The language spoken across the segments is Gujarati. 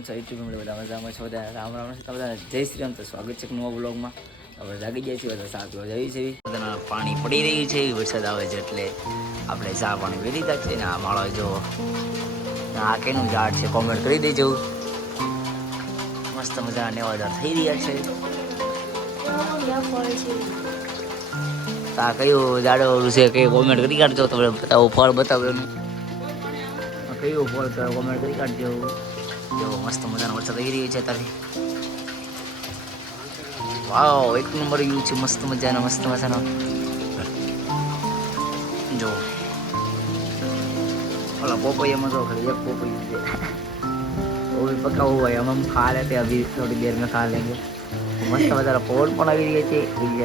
કેમ છો યુટ્યુબ ફેમિલી? બધા મજામાં છો? બધા રામ રામ બધા જય શ્રી રામ. તો સ્વાગત છે નવા બ્લોગમાં. આપણે જાગી જાય છીએ, બધા 7 વાગે જઈએ છીએ. બધાના પાણી પડી રહ્યું છે, વરસાદ આવે છે એટલે આપણે ચા પાણી પી લીધા છે ને આ માળો જો આ કેનું ઝાડ છે કોમેન્ટ કરી દેજો. મસ્ત મજાના નેવાદાર થઈ રહ્યા છે. આ કયું ઝાડ છે કયું કોમેન્ટ કરી કાઢજો. તમે બતાવો ફળ બતાવો એનું કયું ફળ કોમેન્ટ કરી કાઢજો. જો મસ્ત મજાનો વરસાદ આવી રહ્યો છે અત્યારે. વાવ, એક નંબર વ્યૂ છે. મસ્ત મજાનો જો ઓલા પોપૈયામાં તો ખાલી એક પોપૈયું છે. वो भी पका हुआ है, हम खा लेते हैं अभी थोड़ी देर में खा लेंगे. मस्त मजाનો પવન પણ આવી રહ્યો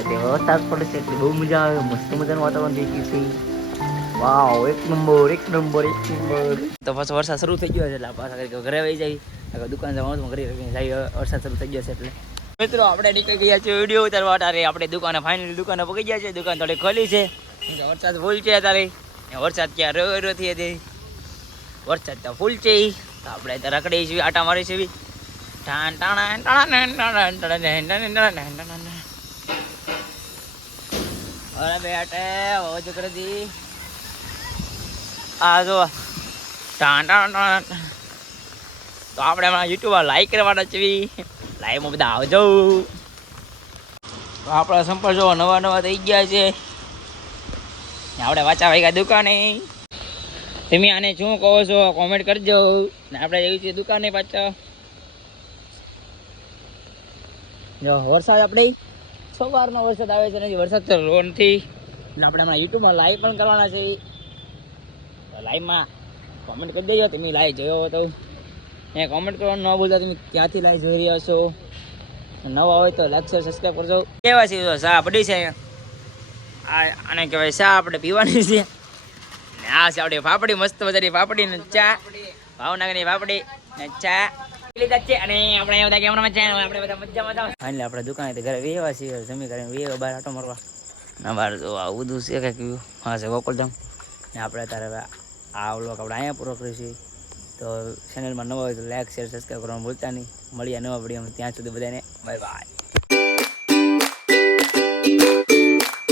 છે. વરસાદ પડે છે એટલે બહુ મજા આવે. મસ્ત મજાનું વાતાવરણ દેખ્યું છે. વાવ, એક નંબર. તો પાછો વરસાદ શરૂ થઈ ગયો છે એટલે પાછા ઘરે આવી જાય. દુકાન જવાનું ઘરે વરસાદ શરૂ થઈ ગયો છે એટલે મિત્રો આપણે નીકળી ગયા છે વિડીયો ઉતારવા. અત્યારે આપણે દુકાને ફાઇનલી દુકાને પગી ગયા છે. દુકાન થોડી ખોલી છે. વરસાદ ફૂલ છે અત્યારે. વરસાદ ક્યાં રો થી હતી, વરસાદ તો ફૂલ છે. તો આપણે તો રખડી છીએ, આટા મારી છીએ. અરે બેટે ઓ જકર દી આ જો તો આપણે હમણાં યુટ્યુબમાં લાઈક કરવાના છે. લાઈવમાં બધા આવજો. આપણા સંપર્ક જો નવા થઈ ગયા છે. આપણે વાંચા વાગ્યા દુકાને. તમે આને શું કહો છો કોમેન્ટ કરજો. ને આપણે જઈએ છીએ દુકાને પાછા. જો વરસાદ આપણે સવારનો વરસાદ આવે છે ને વરસાદ તો રો નથી. ને આપણે હમણાં યુટ્યુબમાં લાઈવ પણ કરવાના છે. લાઈવમાં કોમેન્ટ કરી દેજો તમે લાઈવ જોયો હો તો. એ કોમેન્ટ કરવાનું ન ભૂલતા તમે ક્યાંથી લાઈવ જોઈ રહ્યા છો. નવા હોય તો લાઈક શેર સબસ્ક્રાઈબ કરજો. કેવા છે ચા પડી છે આને કહેવાય ચા આપણે પીવાની છે. આ છે આપણી પાપડી, મસ્ત મજાની પાપડી ને ચા. ભાવનગરની પાપડી ને ચા લીધા છે. અને આપણે બધા કેમેરામાં છે આપણે બધા મજામાં એટલે આપણે દુકાને ઘરે વેવા છીએ. જમી કરીને વેવા બહાર આટો મારવા ના બહાર જો આવું બધું છે કંઈક. હા છે ગોકુલધામ. ને આપણે અત્યારે આ વ્લોગ આપણે અહીંયા પૂરો કરીશું. તો ચેનલમાં નવા હોય તો લાઈક શેર સબસ્ક્રાઈબ કરવાનું ભૂલતા નહીં. મળીએ નવા વિડીયોમાં. ત્યાં સુધી બધાને બાય બાય.